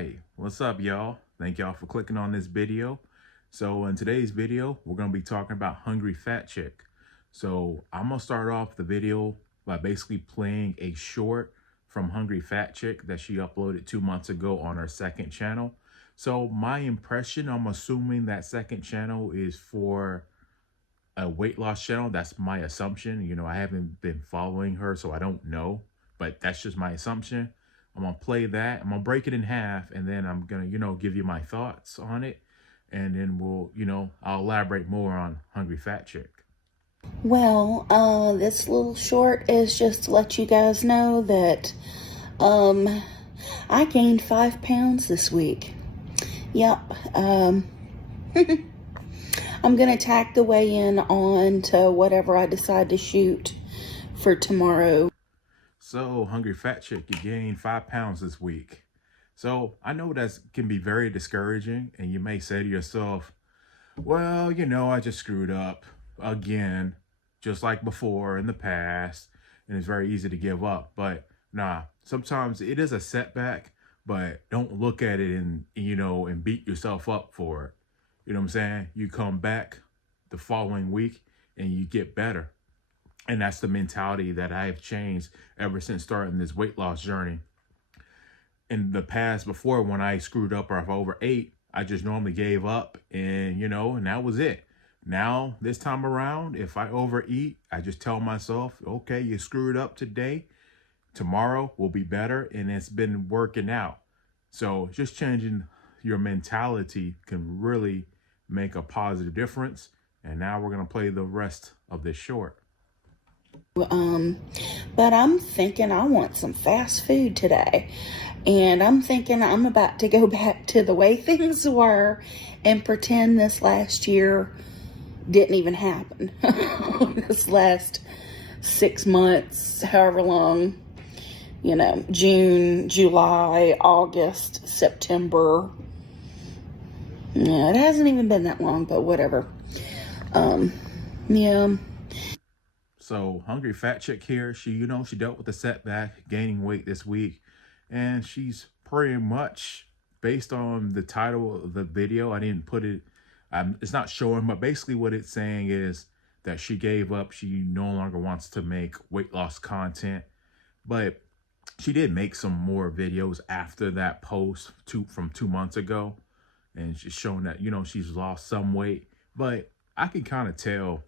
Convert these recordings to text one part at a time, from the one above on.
Hey, what's up, y'all? Thank y'all for clicking on this video. So in today's video, we're going to be talking about Hungry Fat Chick. So I'm going to start off the video by basically playing a short from Hungry Fat Chick that she uploaded 2 months ago on her second channel. So my impression, I'm assuming that second channel is for a weight loss channel. That's my assumption. I haven't been following her, so I don't know, but that's just my assumption. I'm gonna play that. I'm gonna break it in half, and then I'm gonna, give you my thoughts on it, and then I'll elaborate more on Hungry Fat Chick. Well, this little short is just to let you guys know that I gained 5 pounds this week. Yep. I'm going to tack the weigh-in on to whatever I decide to shoot for tomorrow. So, Hungry Fat Chick, you gained 5 pounds this week. So, I know that can be very discouraging, and you may say to yourself, well, I just screwed up again, just like before in the past, and it's very easy to give up. But nah, sometimes it is a setback, but don't look at it and beat yourself up for it. You know what I'm saying? You come back the following week and you get better. And that's the mentality that I have changed ever since starting this weight loss journey. In the past, before, when I screwed up or if I overate, I just normally gave up and that was it. Now, this time around, if I overeat, I just tell myself, okay, you screwed up today. Tomorrow will be better, and it's been working out. So just changing your mentality can really make a positive difference. And now we're going to play the rest of this short. But I'm thinking I want some fast food today. And I'm thinking I'm about to go back to the way things were and pretend this last year didn't even happen. This last 6 months, however long, June, July, August, September. Yeah, it hasn't even been that long, but whatever. Yeah. So Hungry Fat Chick here, she dealt with a setback, gaining weight this week, and she's pretty much, based on the title of the video, I didn't put it, it's not showing, but basically what it's saying is that she gave up. She no longer wants to make weight loss content, but she did make some more videos after that post from 2 months ago, and she's showing that, she's lost some weight, but I can kind of tell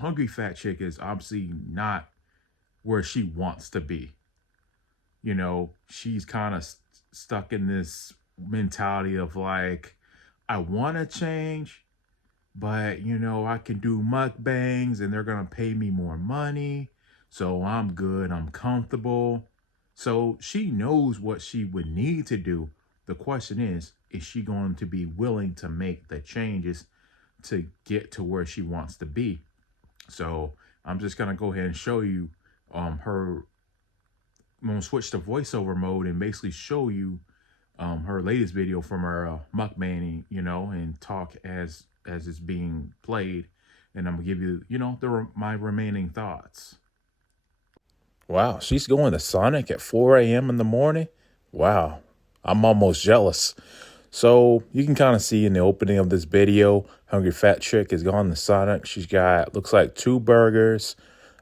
Hungry Fat Chick is obviously not where she wants to be. She's kind of stuck in this mentality of like, I want to change, but I can do mukbangs and they're going to pay me more money. So I'm good. I'm comfortable. So she knows what she would need to do. The question is she going to be willing to make the changes to get to where she wants to be? So I'm just going to go ahead and show you her. I'm going to switch to voiceover mode and basically show you her latest video from her mukbang, and talk as it's being played. And I'm going to give you, my remaining thoughts. Wow, she's going to Sonic at 4 a.m. in the morning? Wow, I'm almost jealous. So you can kind of see in the opening of this video, Hungry Fat Chick has gone to Sonic. She's got, looks like 2 burgers,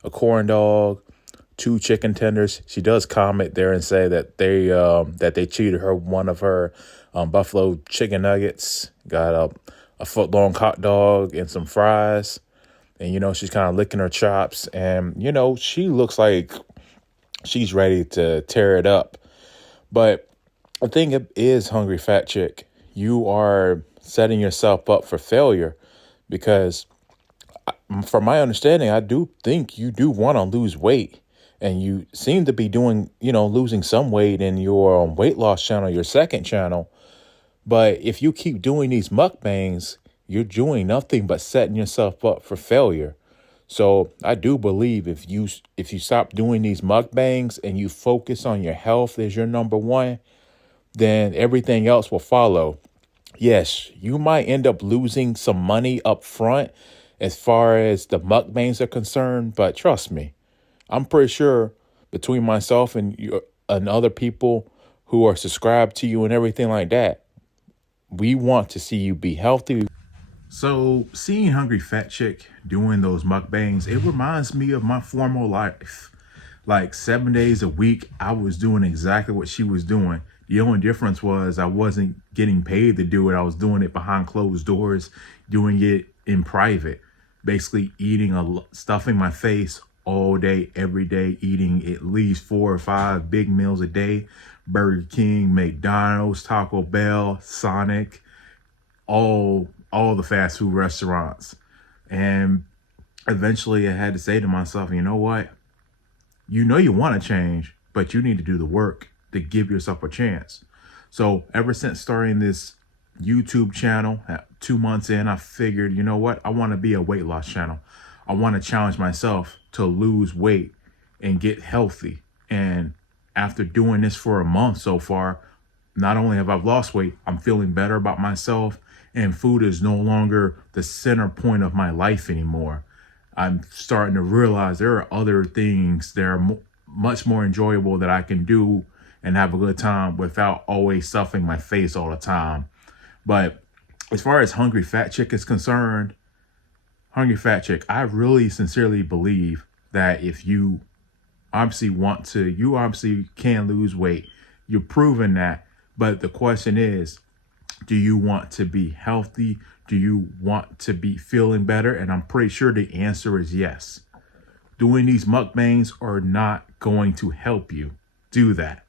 a corn dog, 2 chicken tenders. She does comment there and say that they cheated her one of her buffalo chicken nuggets. Got a foot-long hot dog and some fries. And, she's kind of licking her chops. And, she looks like she's ready to tear it up. But the thing is, Hungry Fat Chick, you are setting yourself up for failure because from my understanding, I do think you do want to lose weight, and you seem to be doing, losing some weight in your weight loss channel, your second channel. But if you keep doing these mukbangs, you're doing nothing but setting yourself up for failure. So I do believe if you stop doing these mukbangs and you focus on your health as your number one, then everything else will follow. Yes, you might end up losing some money up front as far as the mukbangs are concerned, but trust me, I'm pretty sure between myself and other people who are subscribed to you and everything like that. We want to see you be healthy. So seeing Hungry Fat Chick doing those mukbangs, it reminds me of my former life. Like 7 days a week, I was doing exactly what she was doing. The only difference was I wasn't getting paid to do it. I was doing it behind closed doors, doing it in private, basically stuffing my face all day, every day, eating at least 4 or 5 big meals a day. Burger King, McDonald's, Taco Bell, Sonic, all the fast food restaurants. And eventually I had to say to myself, you know what? You know you want to change, but you need to do the work to give yourself a chance. So ever since starting this YouTube channel, 2 months in, I figured, you know what? I want to be a weight loss channel. I want to challenge myself to lose weight and get healthy. And after doing this for a month so far, not only have I lost weight, I'm feeling better about myself, and food is no longer the center point of my life anymore. I'm starting to realize there are other things that are much more enjoyable that I can do and have a good time without always stuffing my face all the time. But as far as Hungry Fat Chick is concerned, Hungry Fat Chick, I really sincerely believe that if you obviously you obviously can lose weight. You're proving that. But the question is, do you want to be healthy? Do you want to be feeling better? And I'm pretty sure the answer is yes. Doing these mukbangs are not going to help you do that.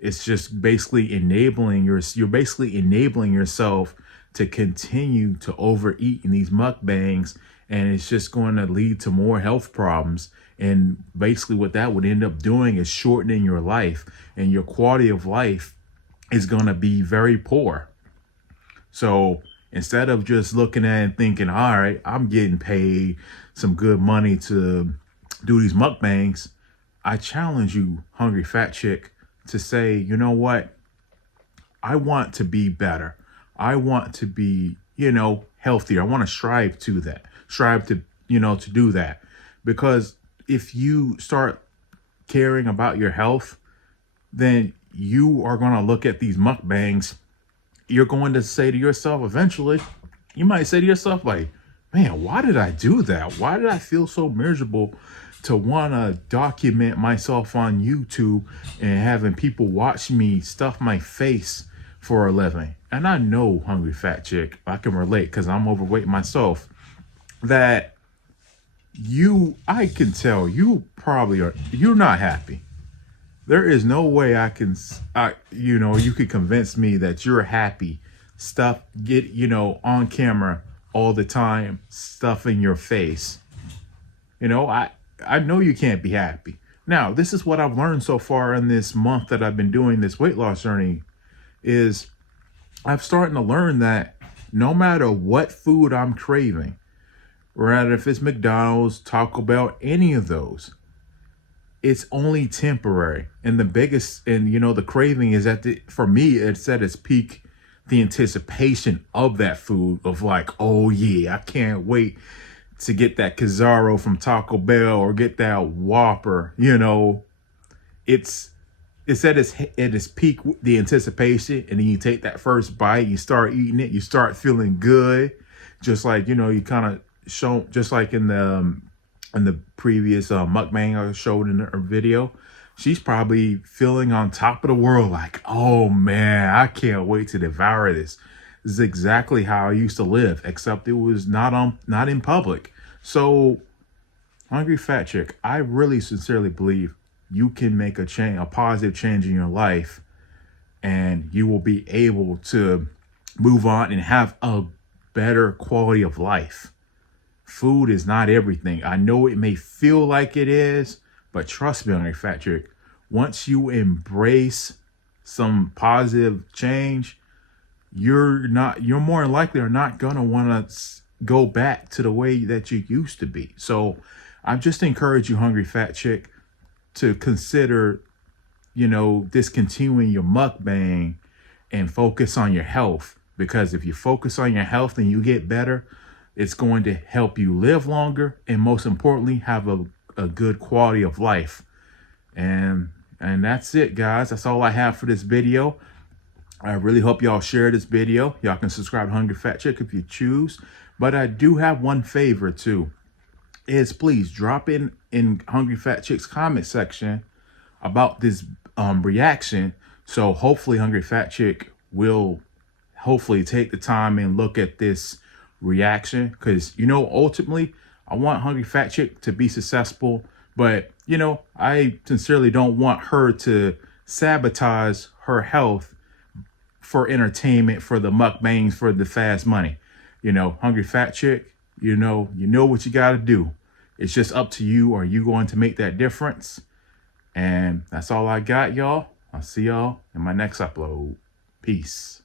It's just basically you're basically enabling yourself to continue to overeat in these mukbangs, and it's just going to lead to more health problems. And basically what that would end up doing is shortening your life, and your quality of life is going to be very poor. So instead of just looking at it and thinking, all right, I'm getting paid some good money to do these mukbangs, I challenge you, Hungry Fat Chick, to say, you know what? I want to be better. I want to be, healthier. I want to strive to do that. Because if you start caring about your health, then you are going to look at these mukbangs. You're going to say to yourself, eventually, you might say to yourself, like, man, why did I do that? Why did I feel so miserable to want to document myself on YouTube and having people watch me stuff my face for a living? And I know, Hungry Fat Chick, I can relate because I'm overweight myself, that I can tell you probably you're not happy. There is no way you could convince me that you're happy. On camera all the time, stuff in your face. I know you can't be happy. Now, this is what I've learned so far in this month that I've been doing this weight loss journey is I'm starting to learn that no matter what food I'm craving, rather if it's McDonald's, Taco Bell, any of those, it's only temporary. And the craving is for me, it's at its peak, the anticipation of that food of like, oh yeah, I can't wait to get that Kizzaro from Taco Bell or get that Whopper. It's at its peak, the anticipation, and then you take that first bite, you start eating it, you start feeling good, just like you kind of show, just like in the previous mukbang I showed in her video. She's probably feeling on top of the world, like, oh man, I can't wait to devour this. This is exactly how I used to live, except it was not in public. So, Hungry Fat Chick, I really sincerely believe you can make a positive change in your life, and you will be able to move on and have a better quality of life. Food is not everything. I know it may feel like it is, but trust me, Hungry Fat Chick, once you embrace some positive change, you're more than likely are not gonna want to go back to the way that you used to be. So I just encourage you, Hungry Fat Chick, to consider, discontinuing your mukbang and focus on your health. Because if you focus on your health and you get better, it's going to help you live longer and, most importantly, have a good quality of life. And And that's it, guys. That's all I have for this video. I really hope y'all share this video. Y'all can subscribe to Hungry Fat Chick if you choose. But I do have one favor too. Is please drop in Hungry Fat Chick's comment section about this reaction. So hopefully Hungry Fat Chick will hopefully take the time and look at this reaction, because ultimately I want Hungry Fat Chick to be successful, but I sincerely don't want her to sabotage her health for entertainment, for the mukbangs, for the fast money. Hungry Fat Chick, you know what you got to do. It's just up to you. Are you going to make that difference? And that's all I got, y'all. I'll see y'all in my next upload. Peace.